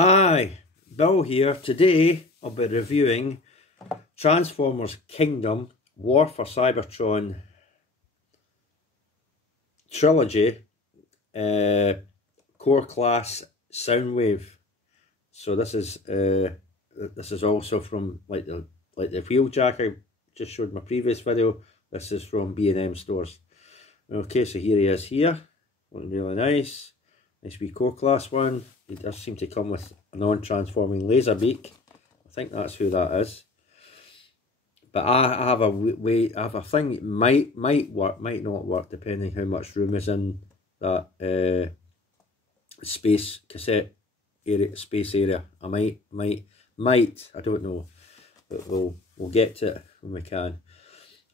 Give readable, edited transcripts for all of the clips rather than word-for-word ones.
Hi, Bill here. Today I'll be reviewing Transformers Kingdom War for Cybertron Trilogy Core Class Soundwave. So this is also from like the wheeljack I just showed in my previous video. This is from B&M stores. Okay, so here he is here, looking really nice. Nice wee core class one. He does seem to come with a non-transforming laser beak. I think that's who that is. But I have a way. I have a thing. It might work, might not work, depending how much room is in that space cassette area. Space area. I might. I don't know. But we'll get to it when we can.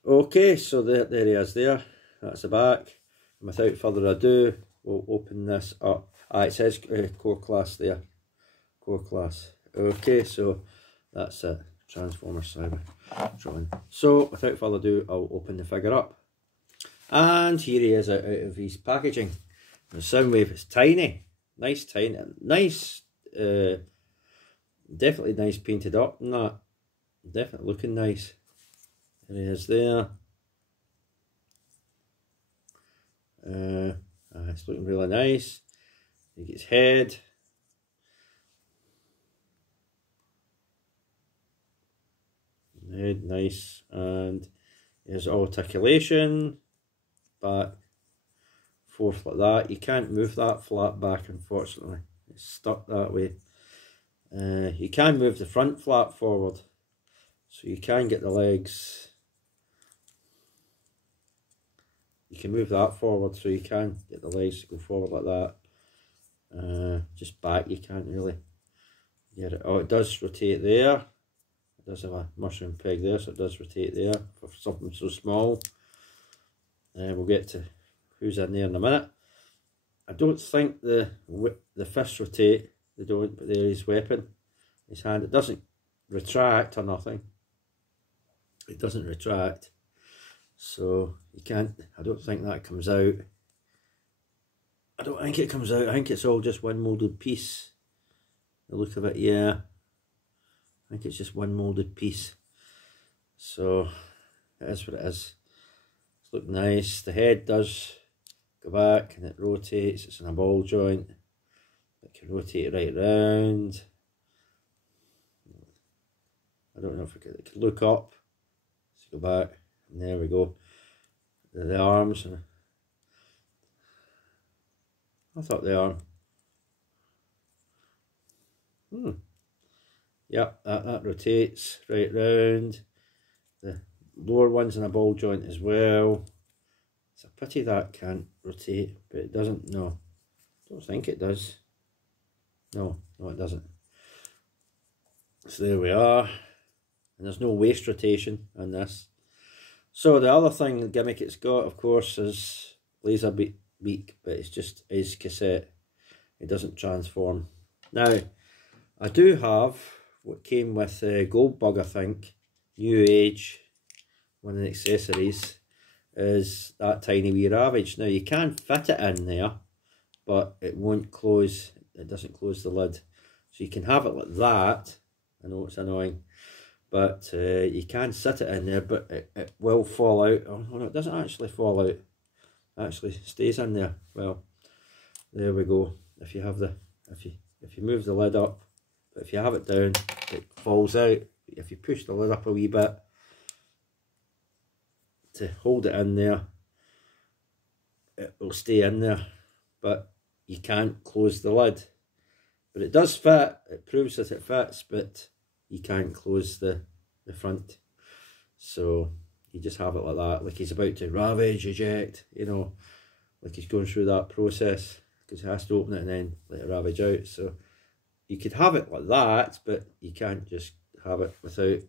Okay, so there he is. There. That's the back. And without further ado, we'll open this up. It says core class there. Core class. Okay, so that's it. Transformers Cybertron. So without further ado, I'll open the figure up. And here he is out of his packaging. The Soundwave is tiny. Nice tiny. Nice. Definitely nice painted up and that. Definitely looking nice. There he is there. It's looking really nice. You get his head. Head nice, and there's articulation back, forth like that. You can't move that flat back, unfortunately. It's stuck that way. You can move the front flap forward, so you can get the legs. You can move that forward, so you can get the legs to go forward like that. Just back, you can't really get it. Oh, it does rotate there. It does have a mushroom peg there, so it does rotate there for something so small. We'll get to who's in there in a minute. I don't think the fists rotate. They don't, but there his weapon, his hand. It doesn't retract or nothing. It doesn't retract. So you can't, I don't think that comes out. I don't think it comes out. I think it's all just one moulded piece. The look of it, yeah. I think it's just one moulded piece. So it is what it is. It's look nice. The head does go back and it rotates. It's in a ball joint. It can rotate right round. I don't know if it can look up. Let's go back. And there we go. The arms. I thought the arm. Yep, that rotates right round. The lower one's in a ball joint as well. It's a pity that can't rotate, but it doesn't. No, don't think it does. No, it doesn't. So there we are. And there's no waist rotation on this. So the other thing, the gimmick it's got, of course, is laser beak, but it's just his cassette. It doesn't transform. Now, I do have what came with Goldbug, I think, New Age, one of the accessories, is that tiny wee Ravage. Now, you can fit it in there, but it won't close. It doesn't close the lid. So you can have it like that. I know it's annoying. But you can sit it in there, but it will fall out. Oh no, it doesn't actually fall out. It actually stays in there. Well, there we go. If you have if you move the lid up, but if you have it down, it falls out. If you push the lid up a wee bit to hold it in there, it will stay in there. But you can't close the lid. But it does fit. It proves that it fits, but you can't close the front. So you just have it like that, like he's about to ravage, eject, you know, like he's going through that process, because he has to open it and then let it ravage out. So you could have it like that, but you can't just have it without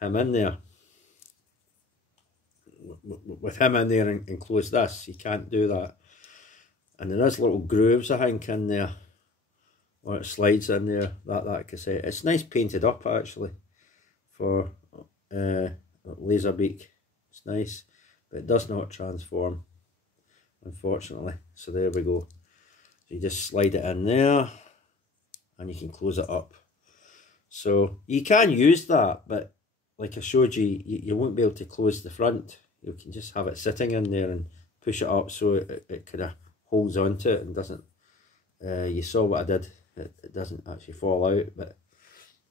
him in there. With him in there and close this, you can't do that. And there is little grooves, I think, in there, or it slides in there, that cassette. It's nice painted up, actually, for laser beak. It's nice, but it does not transform, unfortunately. So there we go. So you just slide it in there, and you can close it up. So you can use that, but like I showed you, you won't be able to close the front. You can just have it sitting in there and push it up so it kind of holds onto it and doesn't, you saw what I did, it doesn't actually fall out, but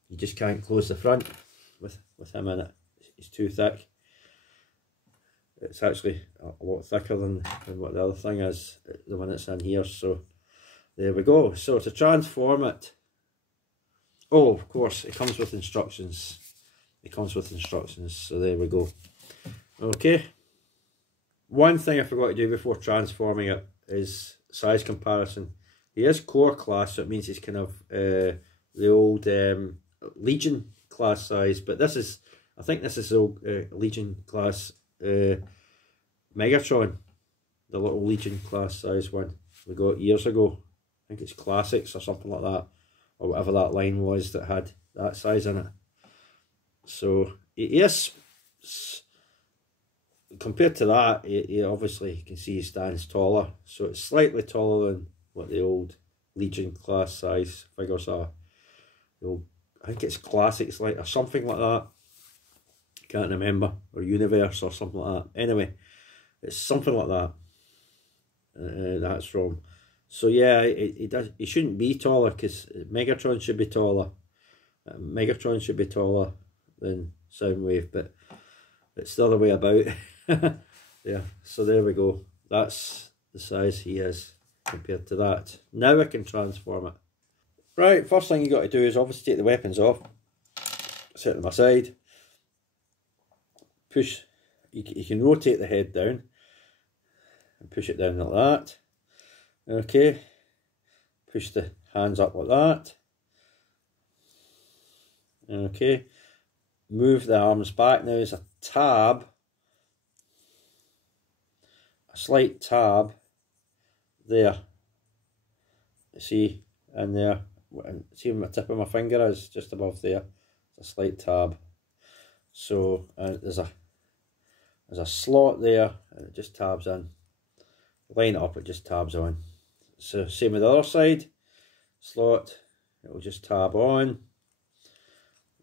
you just can't close the front with him in it. It's too thick. It's actually a lot thicker than what the other thing is, the one that's in here. So there we go. So to transform it, oh, of course, it comes with instructions. It comes with instructions, so there we go. Okay. One thing I forgot to do before transforming it is size comparison. He is core class, so it means he's kind of the old Legion class size, but this is, I think this is the old Legion class Megatron, the little Legion class size one we got years ago. I think it's Classics or something like that, or whatever that line was that had that size in it. So yes, compared to that, he obviously, you can see he stands taller, so it's slightly taller than what the old Legion class size figures are. The old, I think it's Classics like or something like that. Can't remember, or Universe or something like that. Anyway, it's something like that. That's from. So yeah, he shouldn't be taller because Megatron should be taller. Megatron should be taller than Soundwave, but it's the other way about. Yeah, so there we go. That's the size he is compared to that. Now I can transform it. Right, first thing you got to do is obviously take the weapons off. Set them aside. Push, you can rotate the head down and push it down like that. Okay, push the hands up like that. Okay, move the arms back. Now there's a tab, a slight tab there. See, and there, see where my tip of my finger is, just above there. It's a slight tab. So there's a slot there, and it just tabs in. Line it up, it just tabs on. So same with the other side, slot, it will just tab on.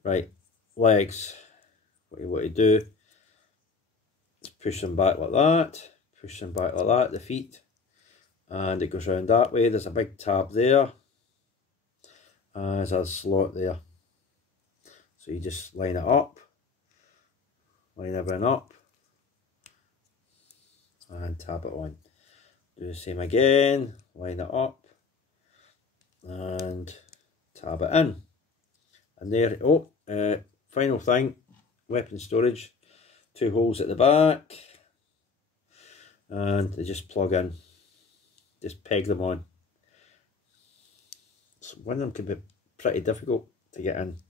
Right, legs, what you want to do is push them back like that, push them back like that, the feet, and it goes around that way. There's a big tab there, and there's a slot there. So you just line it up, line everything up, and tab it on. Do the same again, line it up, and tab it in. And there, oh, final thing, weapon storage, 2 holes at the back, and they just plug in, just peg them on. So one of them can be pretty difficult to get in.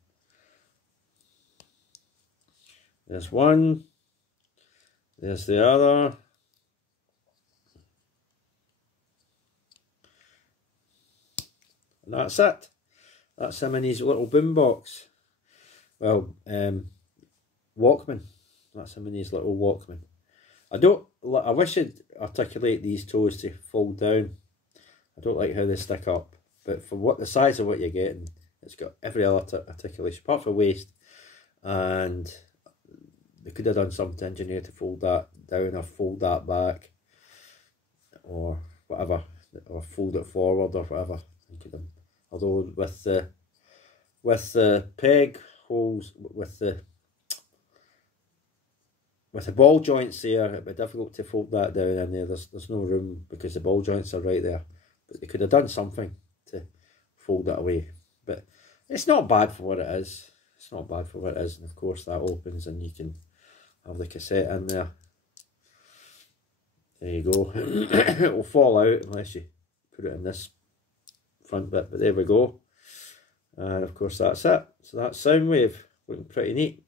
There's one, there's the other. And that's it. That's him in his little boombox. Well, Walkman. That's him in his little Walkman. I wish I'd articulate these toes to fold down. I don't like how they stick up. But for what the size of what you're getting, it's got every other articulation, apart from waist. And they could have done something to engineer to fold that down or fold that back. Or whatever. Or fold it forward or whatever. Although with the peg holes, with the ball joints there, it'd be difficult to fold that down in there. There's no room because the ball joints are right there. But they could have done something to fold it away. But it's not bad for what it is. It's not bad for what it is. And of course that opens and you can have the cassette in there. There you go. It will fall out unless you put it in this front bit, but there we go. And of course that's it. So that's Soundwave, looking pretty neat.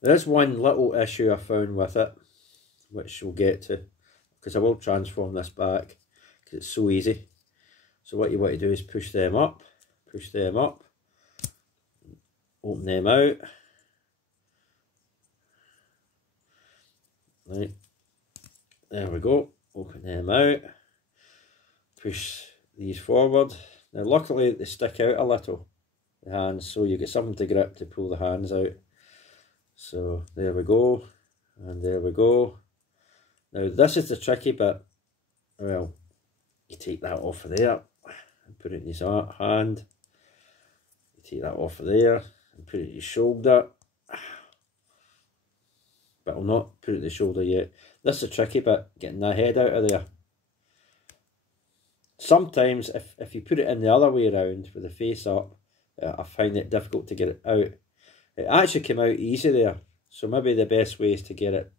There's one little issue I found with it, which we'll get to, because I will transform this back, because it's so easy. So what you want to do is push them up, open them out. Right, there we go, open them out. Push these forward. Now luckily they stick out a little, the hands, so you get something to grip to pull the hands out. So there we go, and there we go. Now this is the tricky bit. Well, you take that off of there and put it in your hand. You take that off of there and put it in your shoulder. But I'll not put it in the shoulder yet. This is the tricky bit, getting that head out of there. Sometimes if you put it in the other way around with the face up, I find it difficult to get it out. It actually came out easy there, so maybe the best way is to get it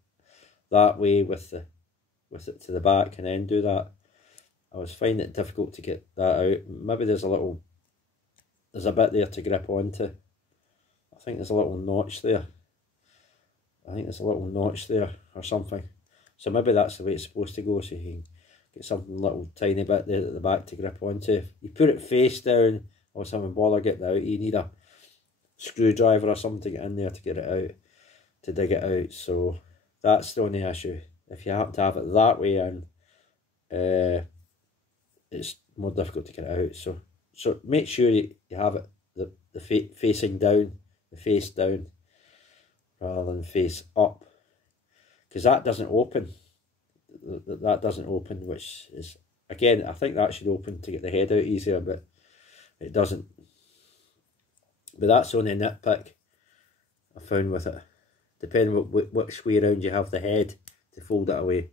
that way with it to the back and then do that. I was finding it difficult to get that out. Maybe there's a bit there to grip onto. I think there's a little notch there. I think there's a little notch there or something. So maybe that's the way it's supposed to go, so you can get something little tiny bit there at the back to grip onto. If you put it face down or something, bother getting it out, you need a screwdriver or something to get in there to get it out, to dig it out. So that's the only issue. If you happen to have it that way in, it's more difficult to get it out. So make sure you have it the facing down, the face down, rather than face up, because that doesn't open. That doesn't open, which is, again, I think that should open to get the head out easier, but it doesn't. But that's only a nitpick I found with it, depending on which way around you have the head to fold it away.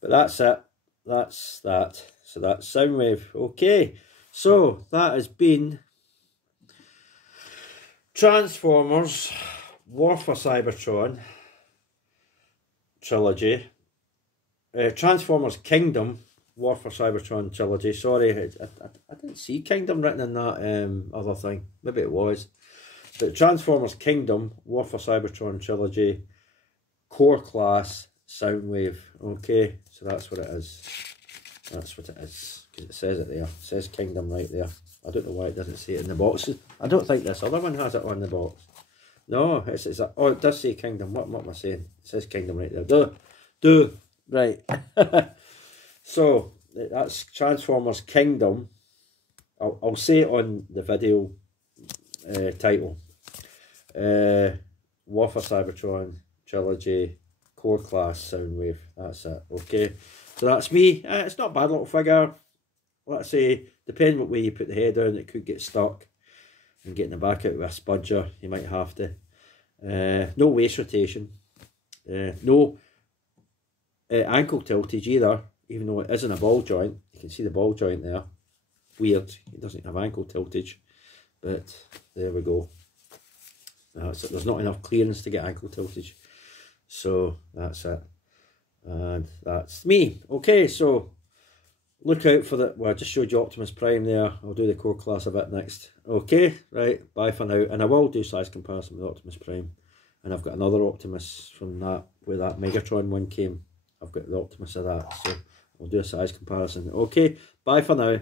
But that's it. That's that. So that's Soundwave. Okay, so that has been Transformers War for Cybertron trilogy. Transformers Kingdom War for Cybertron trilogy. Sorry, I didn't see Kingdom written in that other thing. Maybe it was. But Transformers Kingdom War for Cybertron trilogy, core class, Soundwave. Okay, so that's what it is. That's what it is, because it says it there. It says Kingdom right there. I don't know why it doesn't say it in the box. I don't think this other one has it on the box. No, oh, it does say Kingdom. What am I saying? It says Kingdom right there. Right. So that's Transformers Kingdom. I'll say it on the video title. War for Cybertron trilogy, core class, Soundwave. That's it. Okay, so that's me. It's not a bad little figure. Let's say, depending what way you put the head on, it could get stuck and getting the back out with a spudger. You might have to. No waist rotation. No ankle tiltage either, even though it isn't a ball joint. You can see the ball joint there. Weird, it doesn't have ankle tiltage, but there we go. So there's not enough clearance to get ankle tiltage, so that's it, and that's me. Okay, so look out for that. Well, I just showed you Optimus Prime there. I'll do the core class a bit next. Okay, right, bye for now. And I will do size comparison with Optimus Prime, and I've got another Optimus from that, where that Megatron one came. I've got the Optimus of that, so I'll do a size comparison. Okay, bye for now.